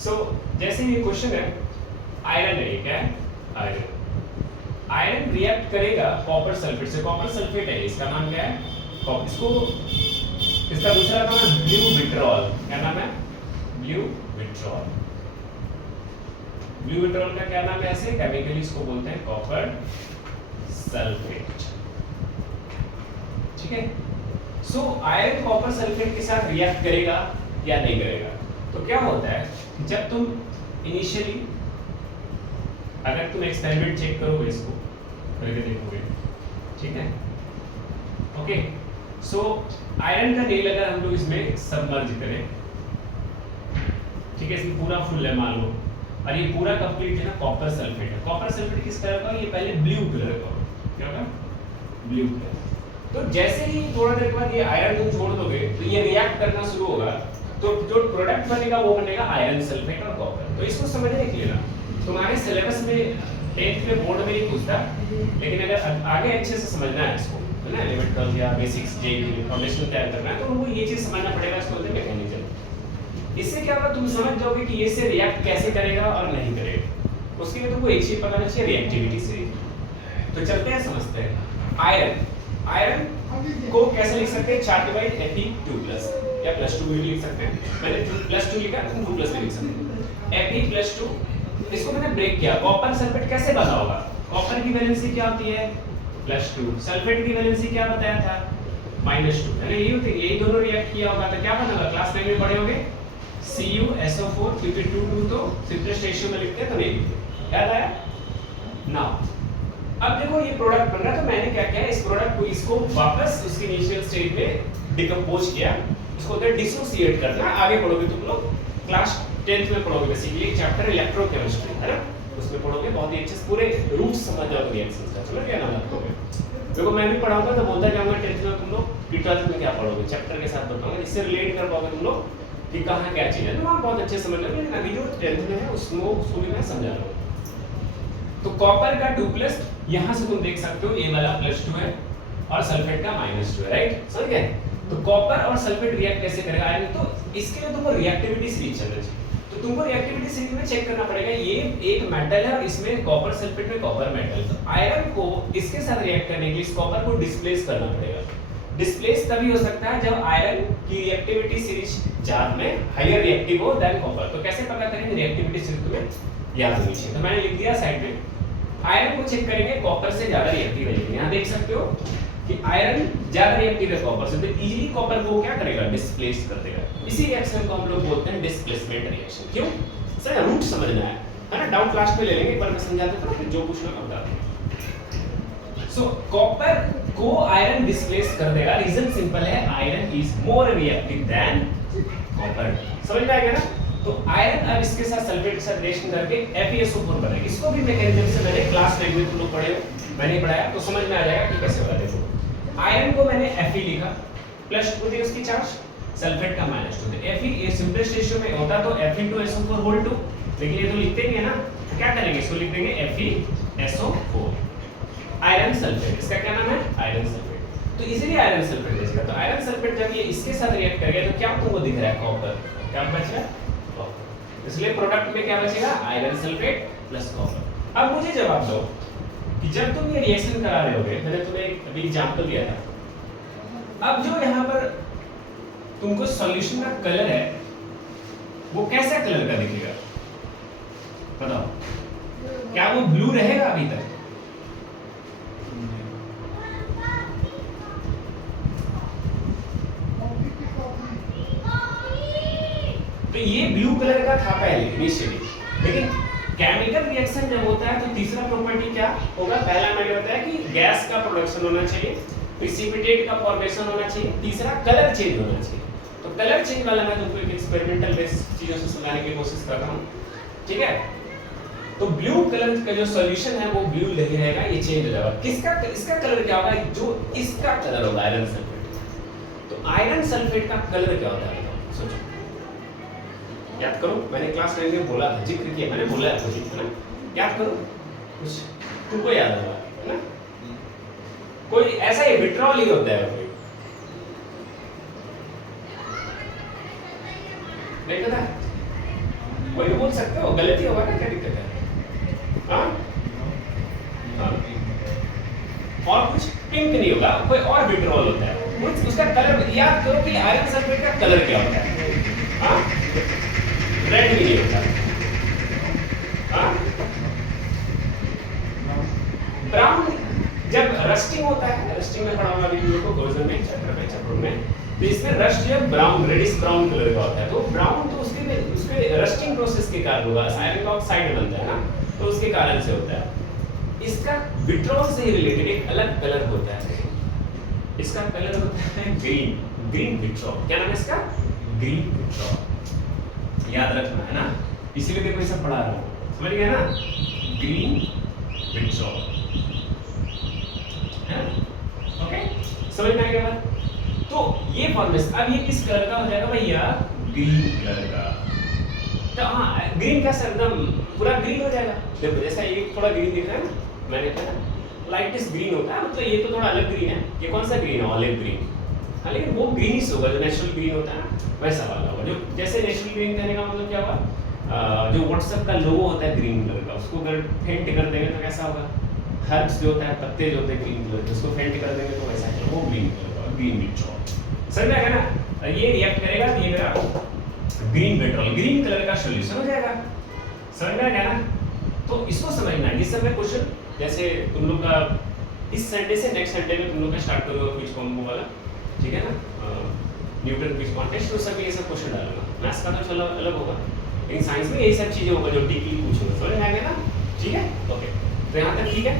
सो जैसे ये क्वेश्चन है, आयरन है, ये क्या है? आयरन। आयरन रिएक्ट करेगा कॉपर सल्फेट से। कॉपर सल्फेट है, इसका नाम क्या है? इसको इसका दूसरा नाम है ब्लू विट्रॉल। क्या नाम है? Blue vitriol. ब्लू विट्रॉल का क्या नाम है? ऐसे केमिकली इसको बोलते हैं कॉपर सल्फेट। ठीक है। सो आयरन कॉपर सल्फेट के साथ रिएक्ट करेगा या नहीं करेगा? तो क्या होता है, जब तुम इनिशियली अगर तुम एक्सपेरिमेंट चेक करोगे, इसको करके देखोगे, ठीक है, ओके। सो आयरन का नेल अगर हम लोग इसमें सबमर्ज करें, ठीक है, इसमें पूरा फुल है मान लो, और ये पूरा कंप्लीट है ना कॉपर सल्फेट है। कॉपर सल्फेट किस कलर का? ये पहले ब्लू कलर का होगा। क्या होगा? Blue colour. तो जैसे ही थोड़ा देर के बाद ये आयरन तुम छोड़ दोगे तो ये रिएक्ट करना शुरू होगा, तो जो प्रोडक्ट बनेगा वो बनेगा आयरन सल्फेट और कॉपर। तो इसको समझने के लिए ना तुम्हारे सिलेबस में 10th में बोर्ड में नहीं पूछता, लेकिन अगर आगे अच्छे से समझना है इसको, है ना, 11th 12th या बेसिक्स जे फाउंडेशन तैयार करना है, तो उनको ये चीज समझना पड़ेगा। इसको बोलते हैं मैकेनिज्म। इससे क्या होगा, तुम समझ जाओगे कि ये से रिएक्ट कैसे करेगा और नहीं करेगा। उसके लिए तुमको एक चीज पता होना चाहिए, रिएक्टिविटी से। तो चलते हैं समझते हैं। आयरन को कैसे लिख सकते हैं? चार्ट बाय Fe2+ या +2 भी लिख सकते हैं। मैंने +2 लिखा, तुम 2+ भी लिख सकते हैं। Fe+2, इसको मैंने ब्रेक किया। कॉपर सल्फेट कैसे बना होगा? कॉपर की वैलेंसी क्या होती है? +2। सल्फेट की वैलेंसी क्या बताया था? -2। है ना, यही होती है। यही दोनों रिएक्ट किया होगा तो क्या बनेगा? क्लास 9 में पढ़े होंगे, CuSO4, क्योंकि 2 तो सिंपलेस्ट रेशियो में लिखते हैं तो नहीं लिखते। याद आया ना? अब देखो ये प्रोडक्ट बन रहा है, तो मैंने क्या किया, इस प्रोडक्ट को इसको वापस उसके इनिशियल स्टेज में डिकम्पोज किया। इसको होता है डिसोसिएट करना। आगे पढ़ोगे तुम लोग, क्लास 10th में पढ़ोगे बेसिकली एक चैप्टर इलेक्ट्रोकेमिस्ट्री, है ना, उसमें पढ़ोगे बहुत ही अच्छे से पूरे रूट्स समझ जाओगे रिएक्शंस का। चलो क्या नाम रखोगे? देखो मैं भी पढ़ाऊंगा तो बोलता जाऊंगा 10th में तुम लोग 12th में क्या पढ़ोगे, चैप्टर के साथ बताऊंगा, जिससे रिलेट कर पाओगे तुम लोग कि कहां क्या चीज है। तो वहां बहुत अच्छे समझ लोगे। लेकिन अभी जो 10th में है उसको भी मैं समझा रहा हूं। तो कॉपर का 2+, यहां से तुम देख सकते हो, ये वाला +2 है और सल्फेट का -2 है, राइट? समझ गए? तो कॉपर और सल्फेट रिएक्ट कैसे करेगा आयरन? तो इसके लिए तुमको रिएक्टिविटी सीरीज चलना चाहिए। तो तुमको रिएक्टिविटी सीरीज में चेक करना पड़ेगा, ये एक मेटल है और इसमें कॉपर सल्फेट में कॉपर मेटल। तो आयरन को इसके साथ रिएक्ट करने के लिए इस कॉपर को डिस्प्लेस करना पड़ेगा। डिस्प्लेस तभी हो सकता है जब आयरन की रिएक्टिविटी सीरीज जार में हायर रिएक्टिव हो देन कॉपर। तो कैसे पता करेंगे? रिएक्टिविटी सीरीज तुम्हें याद होनी चाहिए। तो मैंने लिख दिया साइड में, आयरन को चेक करेंगे कॉपर से ज्यादा रिएक्टिव है। यहां देख सकते हो कि आयरन ज्यादा रिएक्टिव है कॉपर से, तो इजीली कॉपर को क्या करेगा? डिस्प्लेस कर देगा। इसी रिएक्शन को हम लोग बोलते हैं डिस्प्लेसमेंट रिएक्शन। क्यों? सर रूट समझना है ना, डाउट लास्ट में ले लेंगे, एक बार मैं समझा देता हूं, फिर जो पूछना मैं बता दूंगा। सो कॉपर को आयरन डिस्प्लेस कर देगा। रीजन सिंपल है, iron is more reactive than copper. समझ में आ गया ना? तो आयरन अब इसके साथ सल्फेट के साथ रिएक्शन करके FeSO4 बनेगा। इसको भी मैकेनिज्म से मैंने क्लास 9 में तुम लोग पढ़े हो, मैंने पढ़ाया, तो समझ में आ जाएगा कि कैसे होगा। देखो आयरन को मैंने Fe लिखा, +2 थी उसकी चार्ज, सल्फेट का -2 थे। Fe ये सिंपलेस्ट रेशियो में होता तो Fe2SO4 लेकिन ये तो लिखते ही है ना, तो क्या करेंगे? इसको लिख देंगे FeSO4 आयरन सल्फेट। इसका क्या नाम है? Iron sulphate. तो इजीली आयरन सल्फेट बचेगा। तो आयरन सल्फेट जब ये इसके साथ रिएक्ट करेगा तो क्या तुमको दिख रहा है? कॉपर। क्या बच रहा है? इसलिए प्रोडक्ट में क्या बचेगा? Iron sulphate plus copper. अब मुझे जवाब दो कि जब तुम ये रिएक्शन करा रहे होगे, मैंने तुम्हें अभी एग्जांपल दिया था, अब जो यहाँ पर तुमको सॉल्यूशन का कलर है वो कैसा कलर का दिखेगा? बताओ, क्या वो ब्लू रहेगा अभी तक? तो ये ब्लू कलर का था पहले इनिशियली, लेकिन केमिकल रिएक्शन जब होता है तो तीसरा प्रॉपर्टी क्या होगा? पहला मैंने बताया कि गैस का प्रोडक्शन होना चाहिए, प्रिसिपिटेट का फॉर्मेशन होना चाहिए, तीसरा कलर चेंज होना चाहिए। तो कलर चेंज वाला मैं तुमको एक एक्सपेरिमेंटल बेस चीजों से समझाने की कोशिश कर रहा हूँ, ठीक है? तो ब्लू कलर का जो सॉल्यूशन है वो ब्लू नहीं रहेगा, ये चेंज हो जाएगा। किसका? इसका कलर क्या होगा? जो इसका कलर होगा आयरन सल्फेट। तो आयरन सल्फेट का कलर क्या होता है? सोचो, याद करो, मैंने क्लास 9 में बोला था, जिक्र किया, मैंने बोला है ना, याद करो, कुछ तुमको याद होगा, है ना? कोई ऐसा ही विट्रॉल ही होता है कोई, देखा था कोई भी बोल सकते हो, गलती होगा ना, क्या दिक्कत है? हाँ हाँ। और कुछ पिंक नहीं होगा, कोई और विट्रोल होता है, उसका कलर याद करो कि आयरन सल्फेट का कलर क्या होता है? हाँ, रेड भी नहीं होता। हाँ, ब्राउन जब रस्टिंग होता है, रस्टिंग में पढ़ा होगा अभी लोगों को कोर्स में चैप्टर में, तो इसमें रस्ट जो ब्राउन, रेडिश ब्राउन कलर का होता है। तो ब्राउन तो उसके रस्टिंग प्रोसेस के कारण होगा, आयरन का ऑक्साइड बनता है ना, तो उसके कारण से होता है। इसका विट्रोल से रिलेटेड एक अलग कलर होता है, इसका कलर होता है ग्रीन, ग्रीन विट्रोल। क्या नाम है इसका? Green vitriol. याद रखना है ना, इसीलिए देखो ये सब पढ़ा रहा हूँ, समझ गए ना? ग्रीन विट्रोल है, ओके, समझ में आ गया बात? तो ये फॉर्मेशन, अब ये किस कलर का हो जाएगा भैया? ग्रीन कलर का। तो हाँ, ग्रीन का एकदम पूरा ग्रीन हो जाएगा। देखो जैसा ये थोड़ा ग्रीन दिख रहा है ना, मैंने कहा लाइटिस ग्रीन होता है, मतलब ये तो थोड़ा अलग ग्रीन है। ये कौन सा ग्रीन है? Olive green. हाँ, लेकिन वो ग्रीनिश होगा, जो नेचुरल ग्रीन होता है ना, वैसा वाला होगा। जो जैसे नेचुरल ग्रीन कहने का मतलब क्या होगा? जो व्हाट्सएप का लोगो होता है ग्रीन कलर का, उसको अगर फेंट कर देंगे तो कैसा होगा? हर्ब्स जो होता है, पत्ते जो होते हैं ग्रीन कलर के, उसको फेंट कर देंगे तो वैसा है, वो ग्रीन कलर का, ग्रीन विट्रोल। समझ में आएगा ना? ये रिएक्ट करेगा, ये मेरा ग्रीन विट्रोल, ग्रीन कलर का सॉल्यूशन हो जाएगा। समझ में आ गया ना? तो इसको समझना है। इस समय क्वेश्चन जैसे तुम लोग का इस संडे से नेक्स्ट संडे में तुम लोग का स्टार्ट करोगे क्विज कॉम्बो वाला, ठीक है ना? न्यूटन क्विज कॉन्टेस्ट, तो सब ये सब क्वेश्चन डालूंगा। मैथ्स का तो चलो अलग होगा, लेकिन साइंस में यही सब चीजें होगा जो टीपी पूछोगे। समझ में आ गया ना? ठीक है, ओके, तो यहाँ तक ठीक है।